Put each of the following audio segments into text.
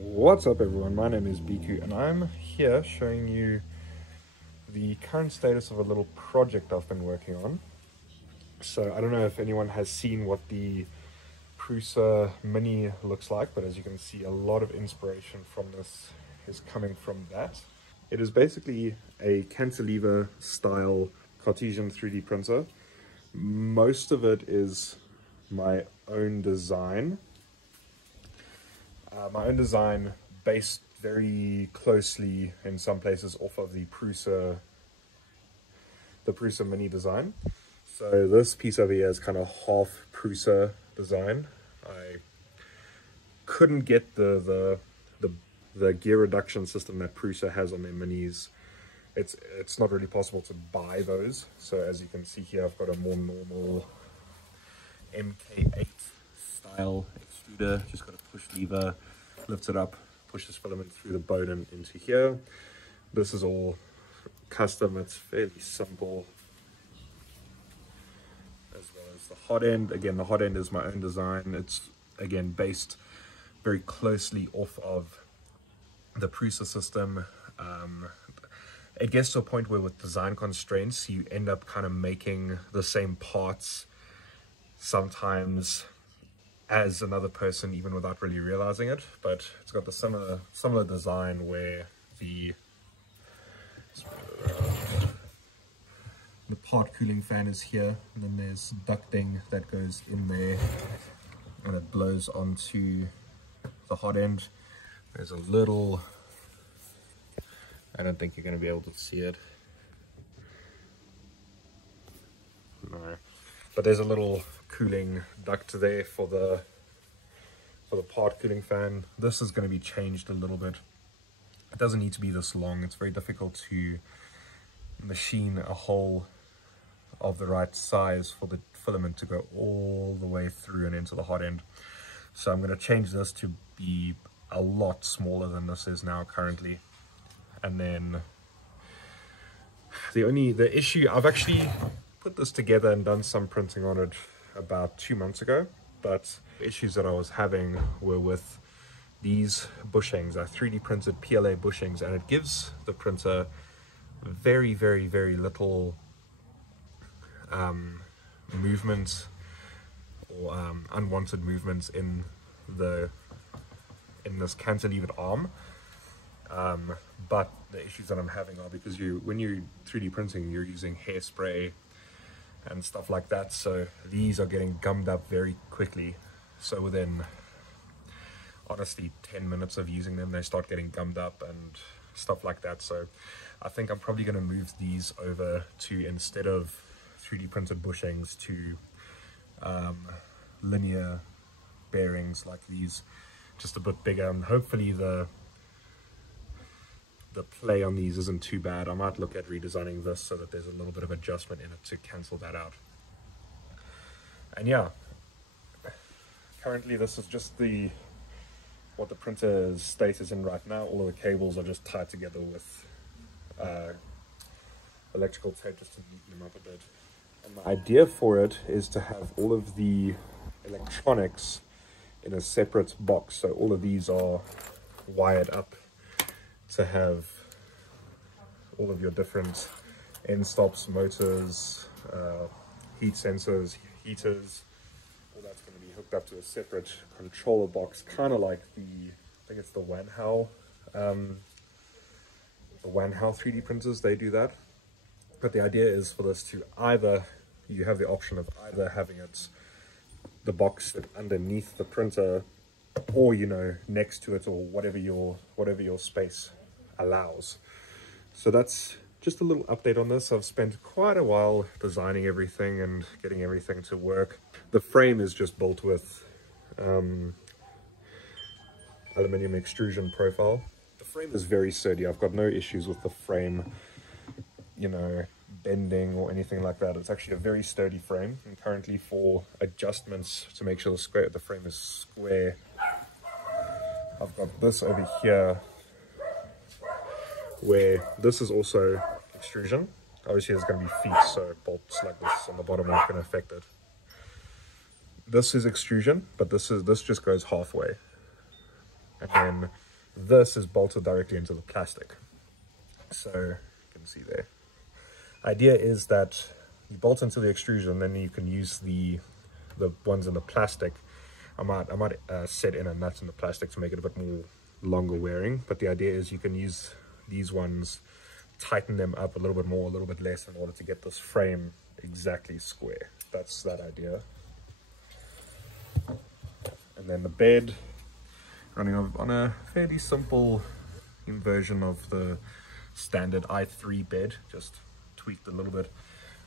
What's up everyone, my name is Biku and I'm here showing you the current status of a little project I've been working on. So I don't know if anyone has seen what the Prusa Mini looks like, but as you can see, a lot of inspiration from this is coming from that. It is basically a cantilever style Cartesian 3D printer. Most of it is my own design. Based very closely in some places off of the Prusa Mini design. So this piece over here is kind of half Prusa design. I couldn't get the gear reduction system that Prusa has on their minis. It's not really possible to buy those. So as you can see here, I've got a more normal MK8 style extruder. Just got a push lever, lifts it up, pushes filament through the bone and into here. This is all custom, it's fairly simple. As well as the hot end. Again, the hot end is my own design. It's again based very closely off of the Prusa system. It gets to a point where with design constraints, you end up kind of making the same parts sometimes as another person, even without really realizing it. But it's got the similar design where the part cooling fan is here, and then there's ducting that goes in there and it blows onto the hot end. There's a little, I don't think you're going to be able to see it, no, but there's a little cooling duct there for the part cooling fan. This is going to be changed a little bit. It doesn't need to be this long. It's very difficult to machine a hole of the right size for the filament to go all the way through and into the hot end. So I'm going to change this to be a lot smaller than this is now currently. And then the issue, I've actually put this together and done some printing on it about 2 months ago, but the issues that I was having were with these bushings. I 3D printed PLA bushings, and it gives the printer very little movement or unwanted movements in this cantilevered arm. But the issues that I'm having are because when you're 3D printing, you're using hairspray and stuff like that, so these are getting gummed up very quickly. So within honestly 10 minutes of using them, they start getting gummed up and stuff like that. So I think I'm probably going to move these over to, instead of 3D printed bushings, to linear bearings like these, just a bit bigger, and hopefully the play on these isn't too bad. I might look at redesigning this so that there's a little bit of adjustment in it to cancel that out. And yeah, currently this is just what the printer's state is in right now. All of the cables are just tied together with electrical tape just to neaten them up a bit. And the idea for it is to have all of the electronics in a separate box. So all of these are wired up to have all of your different end stops, motors, heat sensors, heaters. All that's going to be hooked up to a separate controller box, kind of like I think it's the Wanhao 3D printers, they do that. But the idea is for this to you have the option of either having the box underneath the printer, or next to it, or whatever your space allows. So that's just a little update on this. I've spent quite a while designing everything and getting everything to work. The frame is just built with aluminium extrusion profile. The frame is very sturdy. I've got no issues with the frame, bending or anything like that. It's actually a very sturdy frame, and currently for adjustments to make sure the frame is square, I've got this over here, where this is also extrusion. Obviously there's going to be feet, so bolts like this on the bottom aren't going to affect it. This is extrusion, but this just goes halfway. And then this is bolted directly into the plastic. So you can see there. Idea is that you bolt into the extrusion, then you can use the ones in the plastic. I might set in a nut in the plastic to make it a bit more longer wearing, but the idea is you can use these ones, tighten them up a little bit more, a little bit less, in order to get this frame exactly square. That's that idea. And then the bed, running on a fairly simple version of the standard i3 bed, just tweaked a little bit.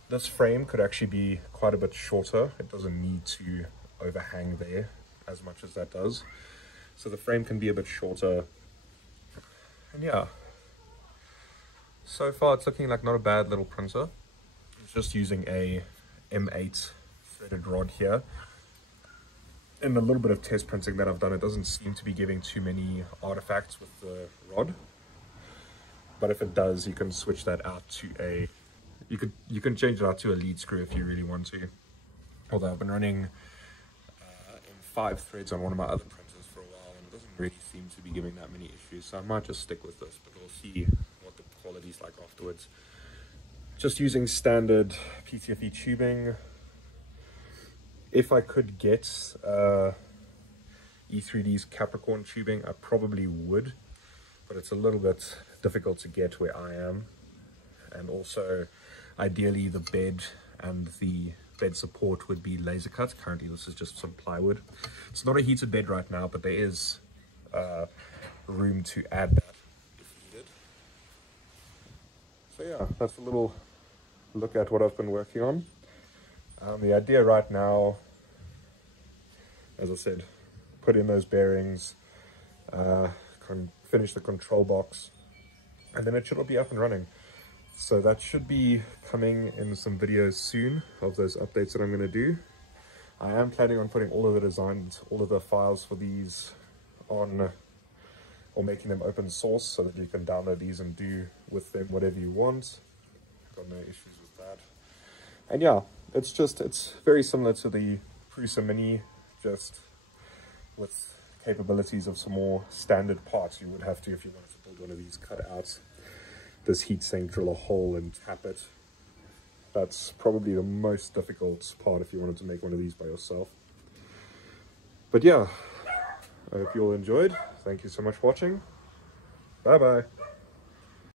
This frame could actually be quite a bit shorter. It doesn't need to overhang there as much as that does. So the frame can be a bit shorter. And yeah, so far it's looking like not a bad little printer. It's just using a M8 threaded rod here. In a little bit of test printing that I've done, it doesn't seem to be giving too many artifacts with the rod. But if it does, you can switch that out to a, you can change it out to a lead screw if you really want to. Although I've been running in 5 threads on one of my other printers for a while, and it doesn't really seem to be giving that many issues, so I might just stick with this, but we'll see what the quality's like afterwards. Just using standard PTFE tubing. If I could get E3D's Capricorn tubing, I probably would, but it's a little bit difficult to get where I am. And also, ideally, the bed and the bed support would be laser cut. Currently, this is just some plywood. It's not a heated bed right now, but there is room to add that if needed. So yeah, that's a little look at what I've been working on. The idea right now, as I said, put in those bearings, finish the control box, and then it should all be up and running. So that should be coming in some videos soon of those updates that I'm going to do. I am planning on putting all of the designs, all of the files for these on, or making them open source so that you can download these and do with them whatever you want. Got no issues with that. And yeah, it's very similar to the Prusa Mini, just with capabilities of some more standard parts you would have to if you wanted to build one of these, cut out this heatsink, drill a hole and tap it. That's probably the most difficult part if you wanted to make one of these by yourself. But yeah, I hope you all enjoyed. Thank you so much for watching. Bye bye.